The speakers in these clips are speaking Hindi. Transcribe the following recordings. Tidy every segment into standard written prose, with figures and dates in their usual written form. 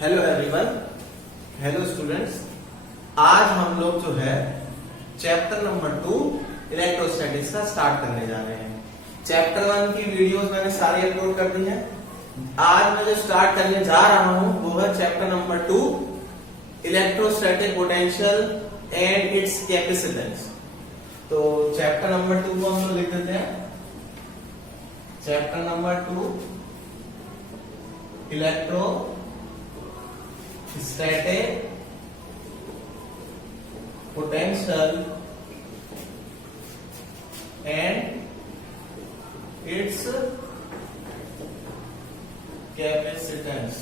Hello everyone, hello students. आज हम लोग जो है चैप्टर नंबर 2 इलेक्ट्रोस्टैटिक्स का स्टार्ट करने जा रहे हैं। चैप्टर 1 की वीडियोस मैंने सारी अपलोड कर दी है। आज मैं जो स्टार्ट करने जा रहा हूं वो है chapter number 2 electrostatic potential and it's capacitance. तो चैप्टर नंबर 2 को हम लोग लिख देते हैं। Chapter number 2 electrostatic potential and it's capacitance.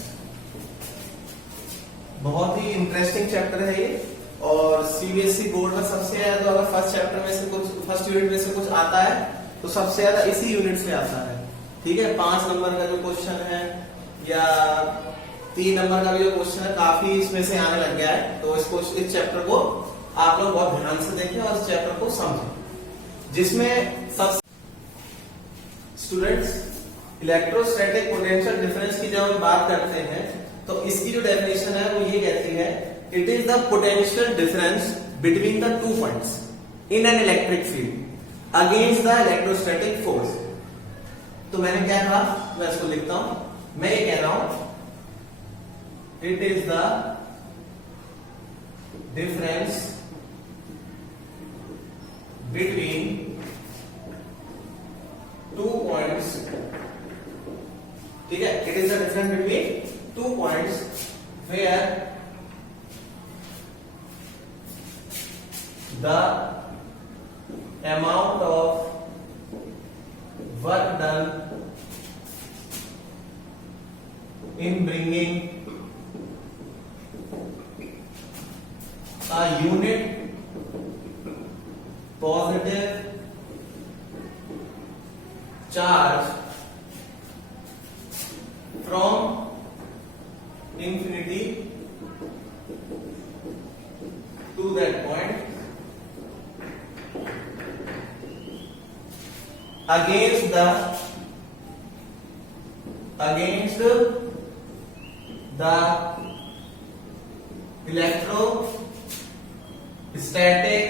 बहुत ही इंटरेस्टिंग चैप्टर है ये, और सीबीएसई बोर्ड में सबसे ज्यादा अगर फर्स्ट चैप्टर में से कुछ, फर्स्ट यूनिट में से कुछ आता है तो सबसे ज्यादा इसी यूनिट से आता है। ठीक है, 5 नंबर का जो क्वेश्चन है या 3 नंबर का भी जो क्वेश्चन है काफी इसमें से आने लग गया है। तो इस चैप्टर को आप लोग बहुत ध्यान से देखें और इस चैप्टर को समझें, जिसमें सब स्टूडेंट्स इलेक्ट्रोस्टैटिक पोटेंशियल डिफरेंस की जब हम बात करते हैं तो इसकी जो डेफिनेशन है वो ये कहती है, it is the potential difference between the two points in an electric field against the electrostatic force. तो मैंने क्या कहा, मैं इसको लिखता हूं। मैं ये कह रहा हूं it is the difference between two points. ठीक है, it is the difference between two points where the amount of work done in bringing a unit positive charge from infinity to that point against the electrostatic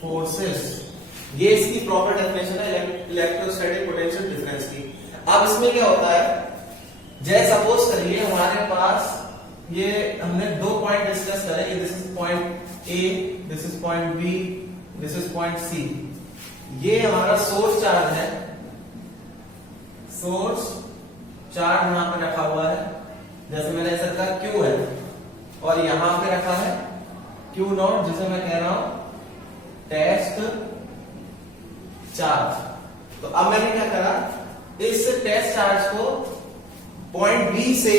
forces। ये इसकी प्रॉपर डेफिनेशन है इलेक्ट्रोस्टैटिक पोटेंशियल डिफरेंस की। अब इसमें क्या होता है, जैसे सपोज करिए हमारे पास ये हमने 2 पॉइंट डिस्कस करे, this is point A, this is point B, this is point C. ये हमारा सोर्स चार्ज है, सोर्स चार्ज यहां पे रखा हुआ है, जैसे मैंने ऐसा रखा क्यू है, और यहां पे रखा है क्यू नॉट, जिसे मैं कह रहा हूं टेस्ट चार्ज। तो अब मैंने क्या करा, इस टेस्ट चार्ज को पॉइंट बी से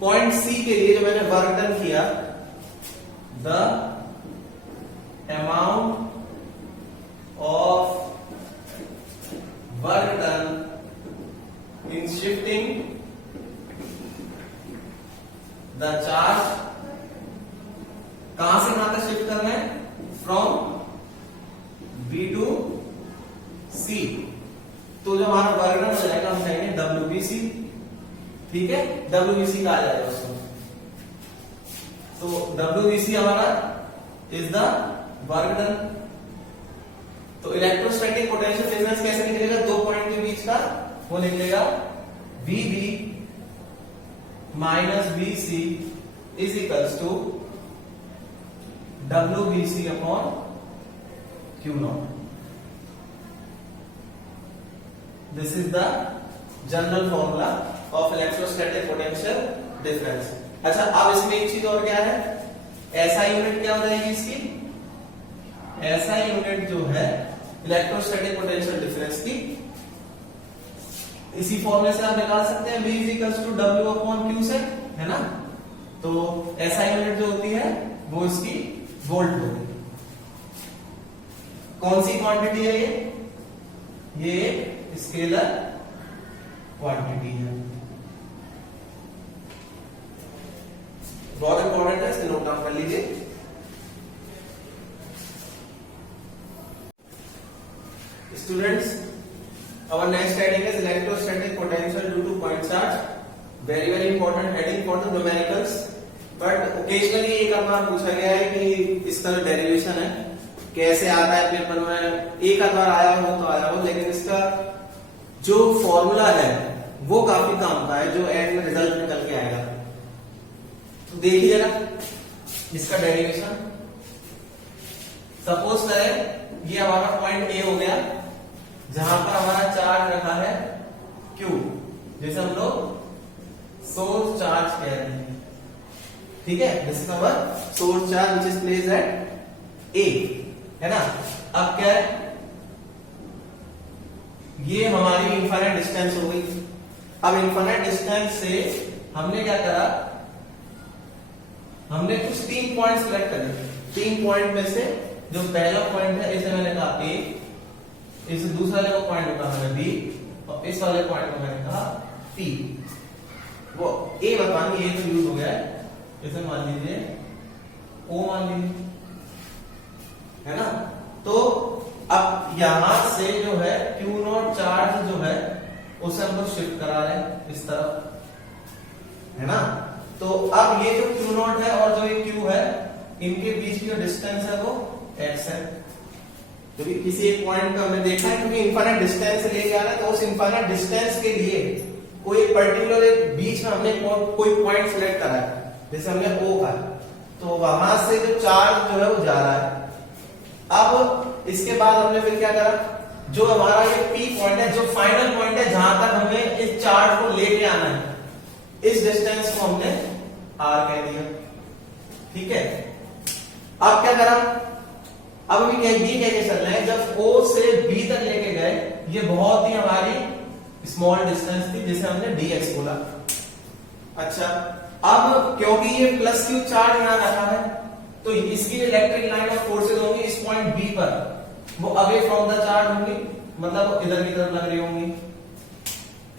पॉइंट सी के लिए जो मैंने वर्क डन किया, the amount of work done in shifting the charge, कहां से कहां तक शिफ्ट करना है, फ्रॉम B to C। तो जो हमारा वर्क डन हो जाएगा हम कहेंगे WBC। ठीक है, WBC का आ जाएगा उसको। तो WBC हमारा इज द वर्क डन। तो इलेक्ट्रोस्टैटिक पोटेंशियल डिफरेंस कैसे निकलेगा, 2 पॉइंट के बीच का, वो निकलेगा VB minus BC is equals to WBC upon Q naught. This is the general formula of electrostatic potential difference. अच्छा, अब इसमें एक चीज और क्या है, ऐसा यूनिट क्या हो जाएगी इसकी, ऐसा यूनिट जो है इलेक्ट्रोस्टैटिक पोटेंशियल डिफरेंस की, इसी फॉर्मूले से आप निकाल सकते हैं, V equals to W upon Q से, है ना। तो ऐसा यूनिट जो होती है वो इसकी वोल्ट होगी। कौन सी क्वांटिटी है ये स्केलर क्वांटिटी है। बहुत इंपॉर्टेंट है, इसे नोट डाउन कर लीजिए। Students, our next heading is electrostatic potential due to point charge very very important heading for the numericals. But occasionally एक बार पूछा गया है कि इसका जो डेरिवेशन है कैसे आता है पेपर में, एक आध बार आया हो तो आया हो, लेकिन इसका जो फॉर्मूला है वो काफी काम का है जो एंड में रिजल्ट निकल के आएगा। तो देखिए जरा इसका डेरिवेशन। सपोज करें ये हमारा पॉइंट ए हो गया जहां पर हमारा चार्ज रखा है Q, जैसे हम लोग सोर्स चार्ज कह रहे हैं, ठीक है। This is our source charge which is placed at A, है ना। अब क्या है, ये हमारी इनफाइनाइट डिस्टेंस हो गई। अब इनफाइनाइट डिस्टेंस से हमने क्या करा, हमने कुछ 3 पॉइंट सिलेक्ट करे। 3 पॉइंट में से जो पहला पॉइंट है इसे मैंने कहा ए, इस दूसरा वाले पॉइंट को कहा मैंने बी, और इस वाले पॉइंट को मैंने कहा पी। वो ए बतानी, ए तो यूज हो गया है, इसे मान लीजिए ओ मान लीजिए, है ना। तो अब यहां से जो है क्यू नॉट चार्ज जो है उसे हम लोग शिफ्ट करा रहे हैं इस तरफ, है ना। तो अब ये जो क्यू नॉट है और जो ये क्यू है इनके बीच की जो डिस्टेंस है वो एक्स है, क्योंकि किसी एक पॉइंट पे हमने देखा है क्योंकि इनफाइनाइट डिस्टेंस से लेके आ रहा है, तो उस इनफाइनाइट डिस्टेंस के लिए कोई पर्टिकुलर एक बीच में हमने कोई पॉइंट सिलेक्ट करा है, जैसे हमने ओ का, तो वहां से जो चार्ज जो है वो जा रहा है। अब इसके बाद हमने फिर क्या करा, जो हमारा ये पी पॉइंट है, जो फाइनल पॉइंट है जहां तक हमें इस चार्ज को लेके आना है, इस डिस्टेंस को हमने आर कह दिया, ठीक है। अब क्या करा, अब हम ये कहके चल रहे हैं जब O से B तक लेके गए, ये बहुत ही हमारी स्मॉल डिस्टेंस थी जिसे हमने dx बोला। अच्छा, अब क्योंकि ये प्लस क्यू चार्ज यहां रखा है, तो इसकी इलेक्ट्रिक लाइन ऑफ फोर्सेज होंगी इस पॉइंट B पर, वो अवे फ्रॉम द चार्ज होंगी, मतलब इधर की तरफ लग रही होंगी,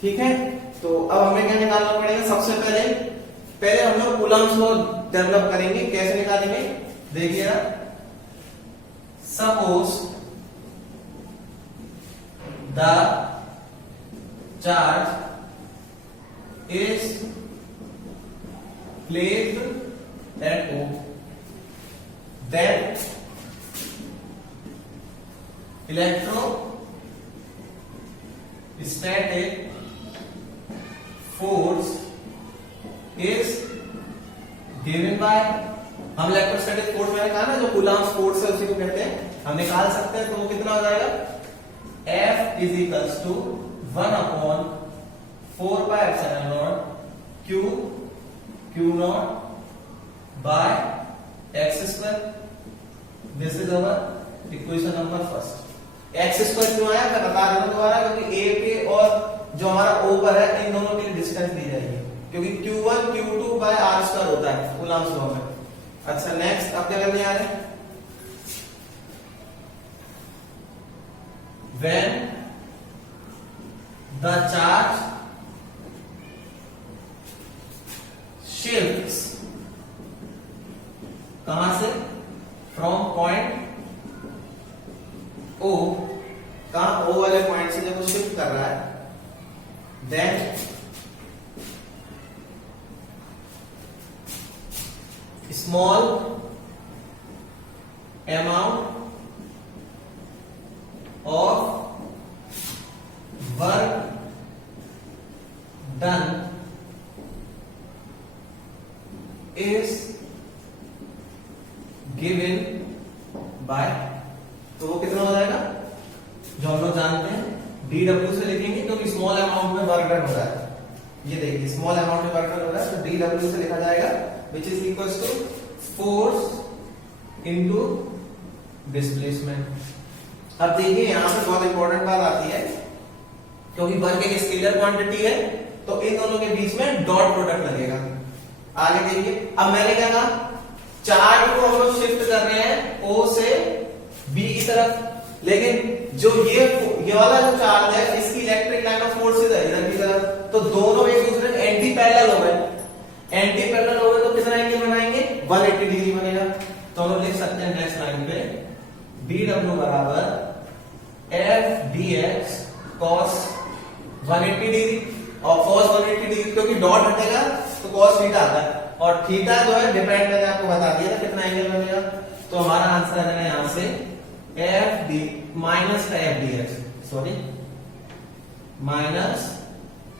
ठीक है। तो अब हमें क्या निकालना पड़ेगा, सबसे पहले हम लोग कूलम्स को डेवलप करेंगे। कैसे निकालेंगे, देखिएगा। Suppose the charge is placed at O, then electrostatic force is given by, हम इलेक्ट्रोस्टैटिक फोर्स मैंने कहा ना जो कूलम्ब फोर्स है उसी को कहते हैं, हम निकाल सकते हैं। तो वो कितना हो जाएगा, F is equals to 1/4πε0 Q naught by x square। This is our equation number first. x square क्यों आया मैं बता रहा हूं दोबारा, क्योंकि a के और जो हमारा O पर है इन दोनों की डिस्टेंस दी जाएगी, क्योंकि Q1 Q2 by r square होता है कूलम्ब लॉ में। अच्छा नेक्स्ट, अब क्या करने आ रहे हैं, when the charge shifts, कहां से, फ्रॉम पॉइंट O, कहां O वाले पॉइंट से जब वो शिफ्ट कर रहा है, then small amount of work done is given by, तो वो कितना हो जाएगा, जो हम लोग जानते हैं dw से लिखेंगे क्योंकि स्मॉल अमाउंट में वर्क डन हो रहा है। ये देखिए स्मॉल अमाउंट में वर्क डन हो रहा है, तो dw से लिखा जाएगा which is equals to force into displacement। अब देखिए यहां पे बहुत इंपॉर्टेंट बात आती है, क्योंकि वर्क एक स्केलर क्वांटिटी है तो इन दोनों के बीच में डॉट प्रोडक्ट लगेगा। आगे देखिए, अब मैंने क्या कहा, चार्ज को हम लोग शिफ्ट कर रहे हैं O से B की तरफ, लेकिन जो ये वाला जो चार्ज है इसकी इलेक्ट्रिक लाइन ऑफ फोर्स है इधर की तरफ, तो दोनों एक दूसरे के एंटी पैरेलल हो गए। एंटी पैरेलल हो गए तो कितना एंगल बनाएंगे, 180 डिग्री बनेगा। तो हम लिख सकते हैं नेक्स्ट लाइन पे dw बराबर f dx cos 180 डिग्री। और cos 180 डिग्री, क्योंकि डॉट हटेगा तो cos थीटा आता है, और थीटा जो है डिपेंड मैंने आपको बता दिया था कितना एंगल बनेगा। तो हमारा आंसर आ जाएगा यहां से एफ डी माइनस का F D x, sorry minus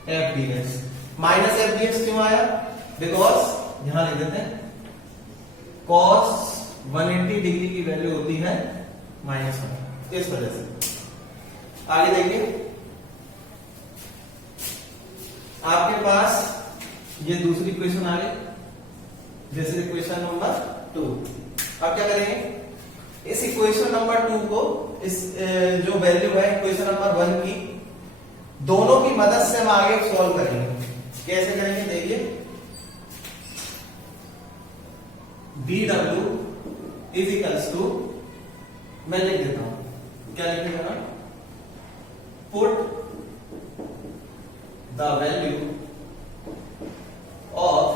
F D x. Minus F D x क्यों आया? बिकॉज यहां लिख देते हैं cos 180 डिग्री की वैल्यू होती है -1, इस वजह से। आगे देखिए, आपके पास ये दूसरी इक्वेशन आ गई, जैसे इक्वेशन नंबर 2। अब क्या करेंगे, इस इक्वेशन नंबर 2 को, इस जो वैल्यू है इक्वेशन नंबर 1 की, दोनों की मदद से हम आगे सॉल्व करेंगे। कैसे करेंगे देखिए, dw इज इक्वल्स टू, मैं लिख देता हूं, क्या लिखेगा ना, put the value of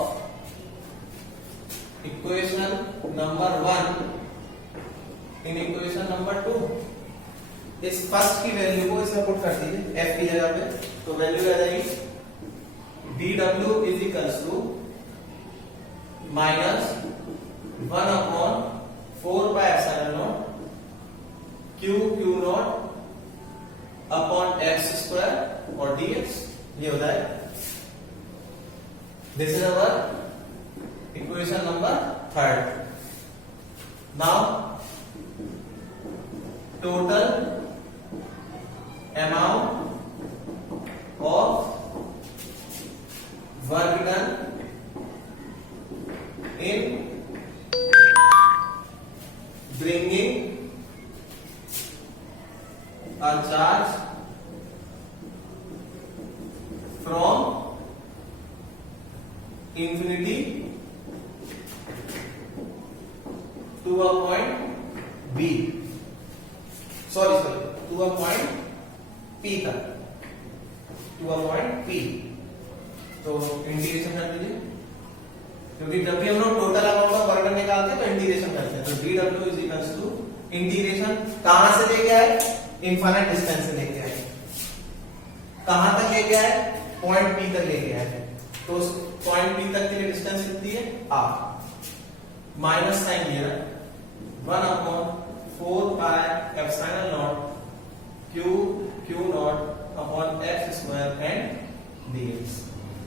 equation number 1 in equation number 2। इस फर्स्ट की वैल्यू को इसमें पुट कर दीजिए f की जगह पे, तो वैल्यू आ जाएगी dw is equals to -1 upon 4 pi epsilon naught q naught upon x square और dx, ये होता है। This is our equation number 3। Now total amount of work done in bringing a charge from infinity to a point B, sorry to a point P तक, to a point P। तो इंटीग्रेशन कर दीजिए, क्योंकि जब भी हम लोग टोटल अमाउंट ऑफ वर्क निकालते हैं तो इंटीग्रेशन करते हैं। तो dw is equals to integration कहां से लेके आए, इनफाइनाइट डिस्टेंस से लेके आए, कहां तक लेके आए, पॉइंट P तक लेके आए। तो उस पॉइंट P तक के लिए डिस्टेंस कितनी है, r, माइनस साइन दिया 1 upon 4 pi epsilon naught q naught upon x square and dx।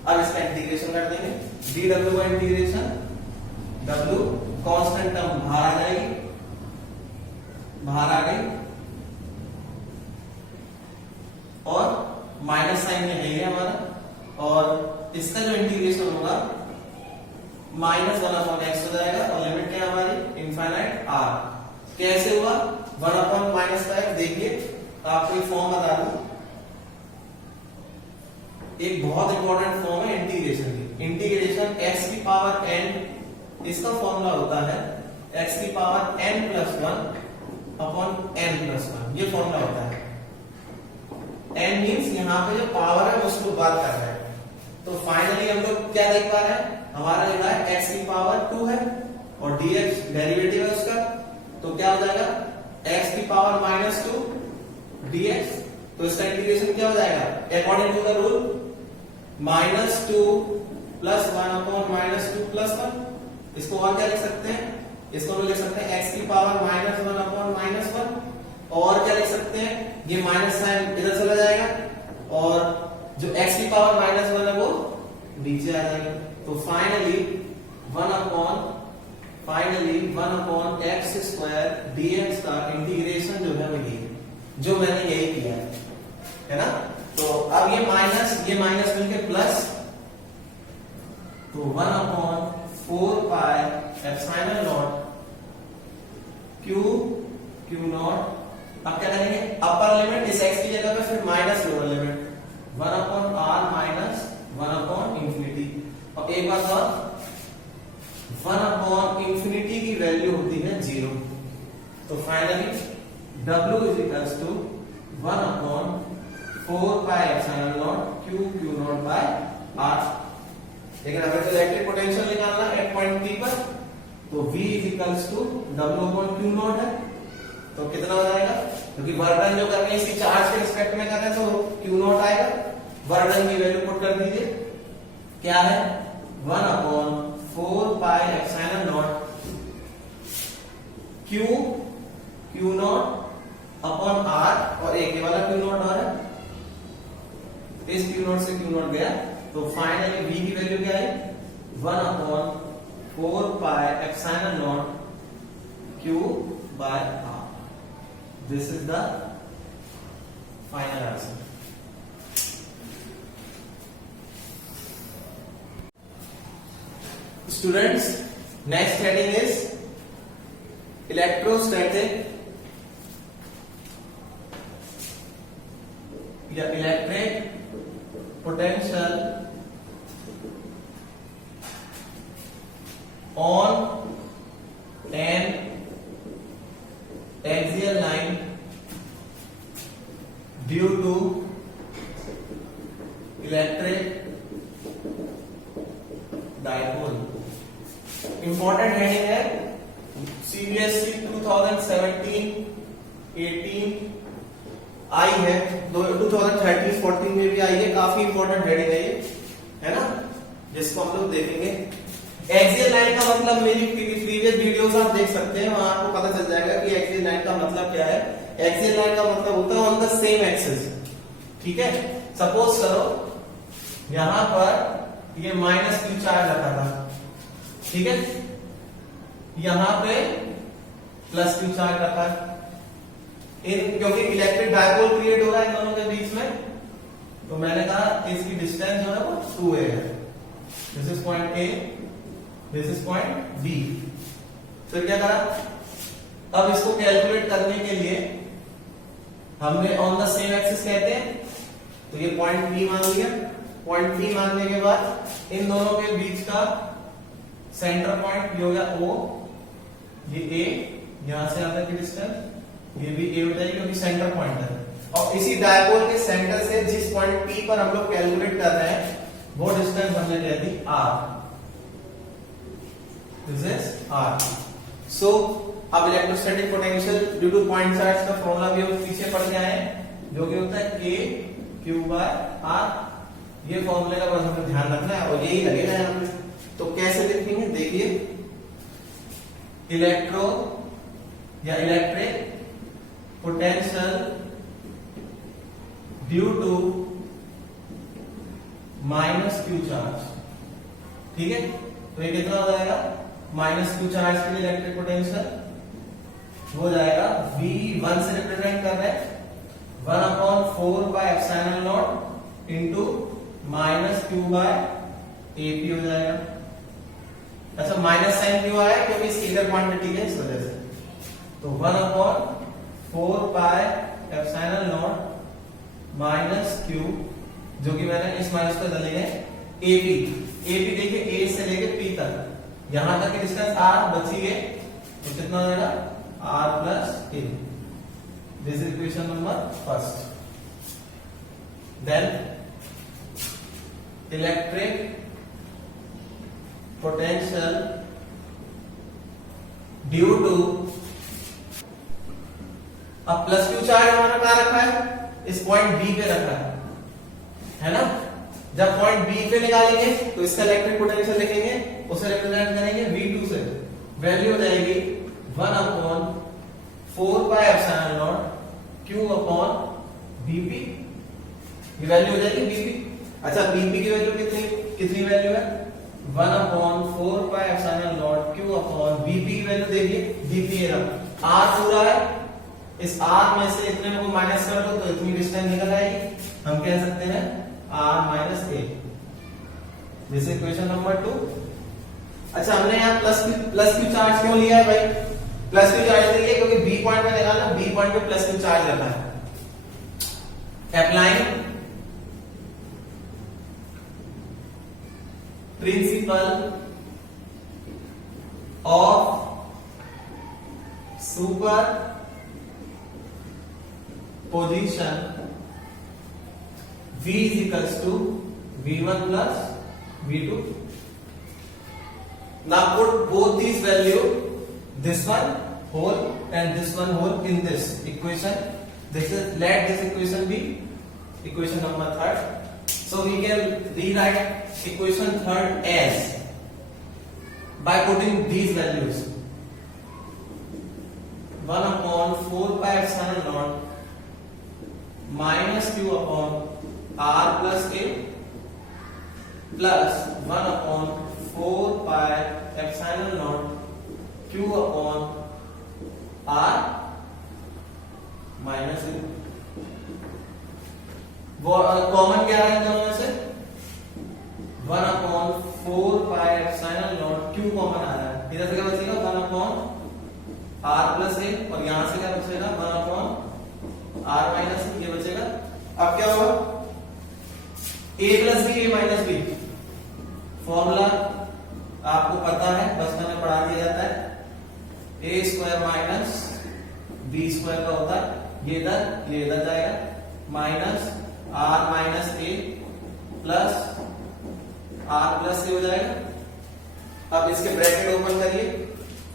अब इसका इंटीग्रेशन कर देंगे, dw का इंटीग्रेशन, w कांस्टेंट टर्म बाहर आ गई, और माइनस साइन में है हमारा, और इसका जो इंटीग्रेशन होगा -1 अपॉन x हो जाएगा, और लिमिट है हमारी इनफाइनाइट r। कैसे हुआ 1 अपॉन माइनस का x, देखिए आपको एक फॉर्म बता दूं, एक बहुत इंपॉर्टेंट फॉर्म है इंटीग्रेशन की। इंटीग्रेशन x की पावर n, इसका फॉर्मूला होता है x की पावर n+1 अपॉन n+1, ये फॉर्मूला होता है। n मींस यहाँ पे जो पावर है उसको बात कर रहे हैं। तो फाइनली हम लोग क्या देख पा रहे हैं, हमारा जो है x की पावर 2 है और dx डेरिवेटिव है उसका, तो क्या हो जाएगा x की पावर -2 dx। तो इसका इंटीग्रेशन क्या हो जाएगा, according to the rule -2 + 1 upon -2 + 1। इसको और क्या लिख सकते हैं, इसको हम लिख सकते हैं x की पावर -1 अपॉन -1, और क्या लिख सकते हैं, ये माइनस साइन इधर चला जाएगा, और जो x की पावर -1 है वो नीचे आ जाएगा। तो finally 1 upon x square dx का इंटीग्रेशन जो है वो ये, जो मैंने यही किया है ना। तो अब ये माइनस मिलके प्लस, तो 1 upon 4 pi epsilon naught q not. अब क्या करेंगे, अपर लिमिट इस x की जगह पे, फिर minus lower limit 1 upon r minus 1 upon infinity. और एक बात और, 1 अपॉन इंफिनिटी की वैल्यू होती है 0। तो finally w is equals to 1 upon 4 pi epsilon naught q naught by r। लेकिन अगर तो इलेक्ट्रिक पोटेंशियल निकालना है एट पॉइंट P पर, तो v is equals to w upon q naught है। तो कितना हो जाएगा, क्योंकि वर्क डन जो कर रहे हैं इसी चार्ज के रिस्पेक्ट में कर रहे हैं, तो q नॉट आएगा। वर्क डन की वैल्यू पुट कर दीजिए, क्या है 1/4 pi epsilon naught Q naught upon R, और एक ये वाला क्यू नॉट और है, इस क्यू नॉट से क्यू नॉट गया, तो फाइनली v की वैल्यू क्या है 1/4 pi epsilon naught q by r. This is the final answer. Students, next heading is electrostatic electric potential on an axial line due to electric dipole. Important heading है CBSE 2017-18 आई है, 2013-14 में भी आई है, काफी इंपॉर्टेंट हेडिंग है ये, है ना, जिसको हम लोग देखेंगे। एक्सियल लाइन का मतलब मेरी प्रीवियस वीडियोस आप देख सकते हैं, वहां आपको पता चल जाएगा कि एक्सियल लाइन का मतलब क्या है। एक्सियल लाइन का मतलब होता है ऑन द सेम एक्सिस, ठीक है। सपोज करो यहां पर ये माइनस क्यू चार्ज रखा था, ठीक है, यहां पे प्लस क्यू चार्ज रखा है, क्योंकि इलेक्ट्रिक डायपोल क्रिएट हो रहा है इन दोनों के बीच में, तो मैंने कहा इसकी डिस्टेंस जो है वो 2a है। This is point A, this is point B. फिर क्या करा, अब इसको कैलकुलेट करने के लिए हमने ऑन द सेम एक्सिस कहते हैं, तो ये पॉइंट बी मान लिया। पॉइंट बी मानने के बाद इन दोनों के बीच का सेंटर पॉइंट ये हो गया O, ये A, यहां से यहां तक की डिस्टेंस ये भी A हो जाएगी क्योंकि सेंटर पॉइंट है। और इसी डायपोल के सेंटर से जिस पॉइंट P पर हम लोग कैलकुलेट कर रहे हैं वो डिस्टेंस हमने कह दी R। This is R। सो अब electrostatic potential due two point charge का फॉर्मूला भी हम पीछे पढ़ के आए हैं, जो कि होता है K Q by R। ये फॉर्मूले का बस हमें ध्यान रखना है और यही लगेगा यहाँ पे। तो कैसे लिखेंगे, देखिए, इलेक्ट्रो या electric potential due to minus Q charge, ठीक है। तो ये कितना हो जाएगा, माइनस क्यू चार्ज के लिए इलेक्ट्रिक पोटेंशियल हो जाएगा V1 से रिप्रेजेंट कर रहे हैं 1/4 by epsilon naught into minus Q by AP हो जाएगा। अच्छा, माइनस साइन क्यों आया, क्योंकि स्केलर क्वांटिटी है इस वजह से। तो 1/4 by epsilon not minus Q, जो कि मैंने इस माइनस को डाले हैं AP। AP देखिए A से लेके P तक, यहां तक की डिस्टेंस R बची है, तो कितना हो जाएगा R plus A। This is equation number first. Then electric potential due to, अब प्लस क्यू चार्ज हमारा कहां रखा है, इस पॉइंट बी पे रखा है ना। जब पॉइंट बी पे निकालेंगे तो इसका इलेक्ट्रिक पोटेंशियल लिखेंगे, उसे रिप्रेजेंट करेंगे V2 से। वैल्यू हो जाएगी 1/4 by epsilon naught Q upon Bp। ये वैल्यू हो जाएगी Bp। अच्छा, Bp की वैल्यू कितनी वैल्यू है 1/4 by epsilon naught Q upon Bp की वैल्यू देखिए, Bp ये रहा, R पूरा है, इस R में से इतने को माइनस कर दो तो इतनी डिस्टेंस निकल आएगी, हम कह सकते हैं R minus A। This is equation number 2। अच्छा, हमने यहाँ प्लस क्यू चार्ज क्यों लिया है भाई, प्लस क्यू चार्ज लिया क्योंकि बी पॉइंट में निकालना, बी पॉइंट पे प्लस क्यू चार्ज रखा है। Applying principle of super position V is equals to V1 plus V2. Now put both these value, this one whole and this one whole in this equation. Let this equation be equation number 3. So we can rewrite equation third as by putting these values 1 upon 4 pi epsilon naught minus q upon r plus a plus 1 upon 4 pi epsilon naught q upon r minus a। वो कॉमन क्या है दोनों में से 1 upon 4 pi epsilon naught q common आ रहा है, इधर से क्या बचेगा 1 अपॉन r प्लस a और यहां से क्या बचेगा 1 अपॉन r माइनस a, ये बचेगा। अब क्या होगा a plus b a minus b, formula आपको पता है, बचपन में पढ़ा दिया जाता है, a square minus b square का होता है, ये इधर जाएगा minus r minus a plus r plus a हो जाएगा। अब इसके ब्रैकेट ओपन करिए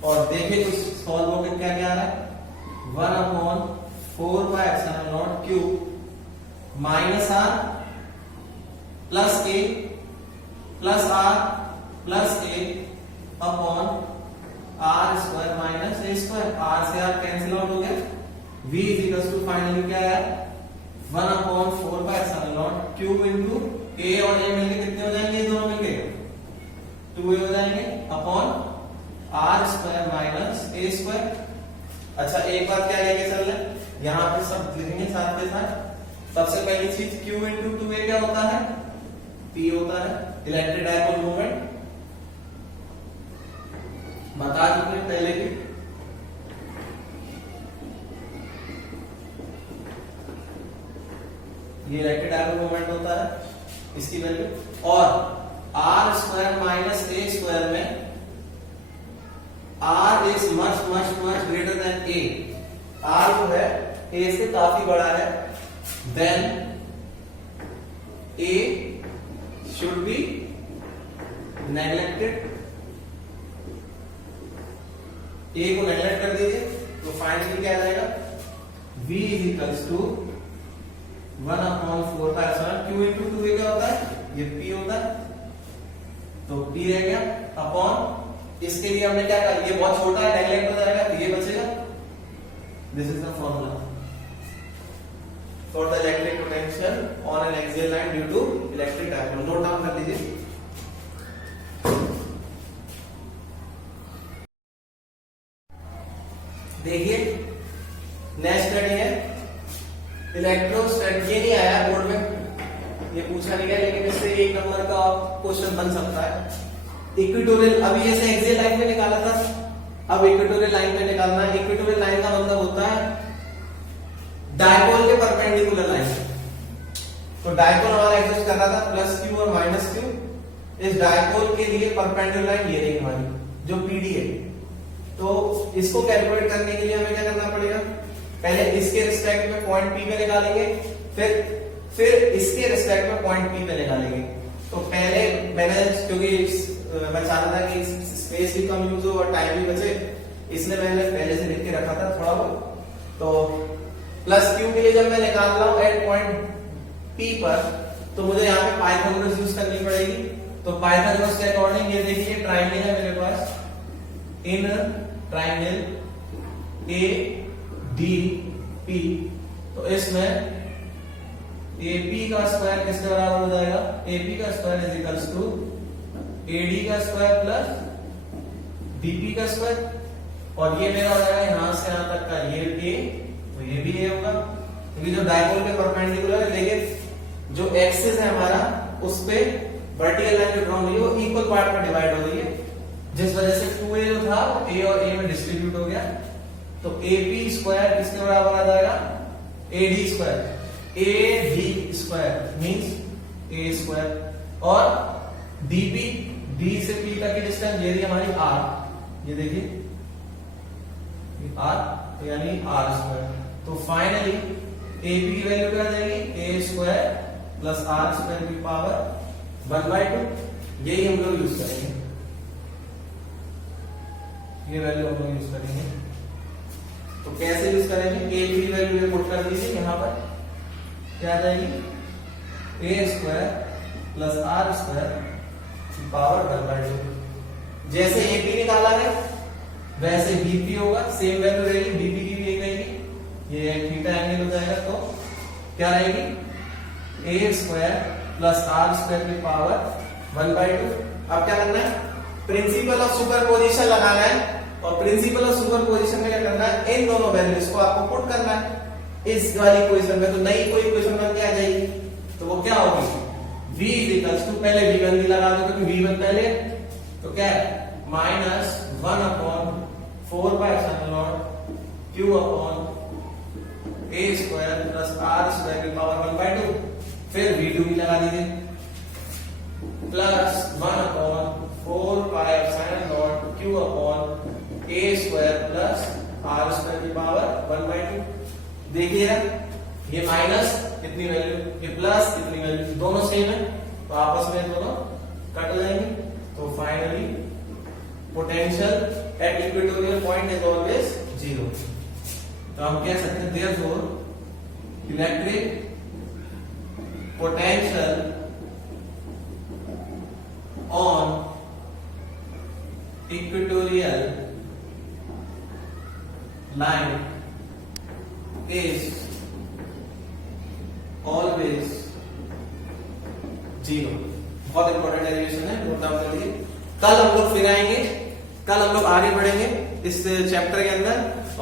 और देखिए कुछ सॉल्व होकर क्या क्या आ रहा है 1 upon 4 pi epsilon naught q minus r plus a plus r plus a upon r square minus a square, r से r कैंसिल आउट हो गया, v is equal to finally क्या है 1 upon 4 pi epsilon naught q into a और a मिलके कितने हो जाएंगे, ये दोनों मिलके 2a हो जाएंगे upon r square minus a square. अच्छा एक बात क्या लेके चल रहे हैं, यहां पे सब लिखेंगे साथ के साथ। सबसे पहली चीज q इनटू 2a क्या होता है, p होता है, इलेक्ट्रिक डायपोल मोमेंट बता चुके पहले भी। ये इलेक्ट्रिक डायपोल मोमेंट होता है, इसकी वैल्यू, और r square minus a square में r is much much much greater than a, r जो है a से काफी बड़ा है, then a should be neglected, a को नेग्लेक्ट कर दीजिए तो फाइनली क्या आ जाएगा v is equals to 1 upon 4 pi epsilon q into 2a क्या होता है, ये p होता है, तो p रह गया अपॉन, इसके लिए हमने क्या कहा, ये बहुत छोटा है नेग्लेक्ट हो जाएगा तो ये बचेगा। This is the formula for the electric potential on an axial line due to electric dipole. Note down कर लीजिए। देखिए नेक्स्ट स्टडी है इलेक्ट्रोस्टैटिक, ये नहीं आया बोर्ड में, ये पूछा नहीं गया, लेकिन इससे 1 नंबर का क्वेश्चन बन सकता है। इक्वेटोरियल, अभी ऐसे एक्सियल लाइन में निकाला था, अब इक्वेटोरियल लाइन में निकालना है। इक्वेटोरियल लाइन का मतलब होता है डायपोल के परपेंडिकुलर लाइन। तो डायपोल हमारा एग्जिस्ट कर रहा था प्लस q और माइनस q, इस डायपोल के लिए परपेंडिकुलर लाइन ये रही हमारी जो PD है। तो इसको कैलकुलेट करने के लिए हमें क्या करना पड़ेगा, पहले इसके रिस्पेक्ट में पॉइंट P पे निकालेंगे, फिर इसके रिस्पेक्ट में पॉइंट P पे निकालेंगे। तो पहले मैंने, क्योंकि मैं चाहता था कि स्पेस भी कम यूज हो और टाइम भी बचे, इसलिए मैंने पहले से लिख के रखा था थोड़ा बहुत। तो प्लस q के लिए जब मैं निकाल रहा हूं एट पॉइंट P पर, तो मुझे यहाँ पे पाइथागोरस यूज करनी पड़ेगी। तो पाइथागोरस के अकॉर्डिंग ये देखिए ट्राइंगल है मेरे पास, इन ट्राइंगल ADP, तो इसमें AP का स्क्वायर किसके बराबर हो जाएगा, AP का square is equals to AD का स्क्वायर प्लस DP का स्क्वायर, और ये मेरा हो जाएगा यहां से यहां तक का ये A, तो ये भी A होगा, क्योंकि जो डायपोल के परपेंडिकुलर है, लेकिन जो एक्सिस है हमारा उस पे वर्टिकल लाइन जो ड्रॉ हुई है वो इक्वल पार्ट में डिवाइड हो रही है, जिस वजह से 2a जो था A और A में डिस्ट्रीब्यूट हो गया। तो AP स्क्वायर किसके बराबर आ जाएगा, AD square, AD square means A square, और DP, D से P तक की डिस्टेंस ये रही हमारी R, ये देखिए R, तो यानी R स्क्वायर। तो फाइनली AP की वैल्यू क्या आ जाएगी, A square plus R square की पावर 1/2, यही हम लोग यूज करेंगे, ये वैल्यू हम लोग यूज करेंगे। तो कैसे यूज करेंगे, A की वैल्यू पुट कर दीजिए, यहां पर क्या आ जाएगी, A square plus R square power 1/2। जैसे एपी निकाला है वैसे बीपी होगा, सेम वैल्यू रहेगी, बीपी की भी एक रहेगी, ये थीटा एंगल हो जाएगा, तो क्या रहेगी ए स्क्वायर प्लस आर स्क्वायर की पावर 1/2। अब क्या करना है, प्रिंसिपल ऑफ सुपरपोजिशन लगाना है, और प्रिंसिपल ऑफ सुपरपोजिशन में क्या करना है, इन दोनों वैल्यूज को आपको पुट करना है इस वाली इक्वेशन में, तो नई कोई इक्वेशन बन के आ जाएगी। तो वो क्या होगी, v इक्वल्स टू, पहले v1 भी लगा दो क्योंकि v1 पहले, तो क्या है minus 1/4 q upon a square plus r square की पावर 1/2। फिर v2 भी लगा दीजिए, plus 1/4 q upon a square plus r square की पावर 1/2। देखिए ये माइनस कितनी वैल्यू, ये प्लस कितनी वैल्यू, दोनों सेम है तो आपस में दोनों कट जाएंगे। तो finally potential at equatorial point is always 0। तो हम कह सकते हैं therefore electric potential on equatorial line is always 0। बहुत इंपॉर्टेंट डेरिवेशन है, नोट डाउन कर लीजिए। कल हम लोग फिर आएंगे, कल हम लोग आगे बढ़ेंगे इस चैप्टर के अंदर,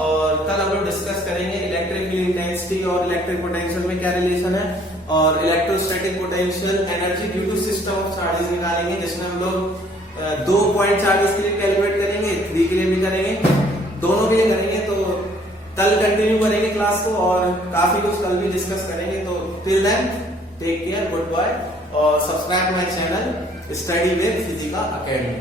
और कल हम लोग डिस्कस करेंगे इलेक्ट्रिक फील्ड इंटेंसिटी और इलेक्ट्रिक पोटेंशियल में क्या रिलेशन है, और electrostatic potential energy due to system of charges निकालेंगे, जिसमें हम लोग 2 पॉइंट चार्जेस के लिए कैलकुलेट करेंगे, 3 के लिए भी करेंगे, दोनों के लिए करेंगे। तो कल कंटिन्यू करेंगे क्लास को, और काफी कुछ कल भी डिस्कस करेंगे। तो till then take care, good bye, और subscribe my channel study with Physica academy.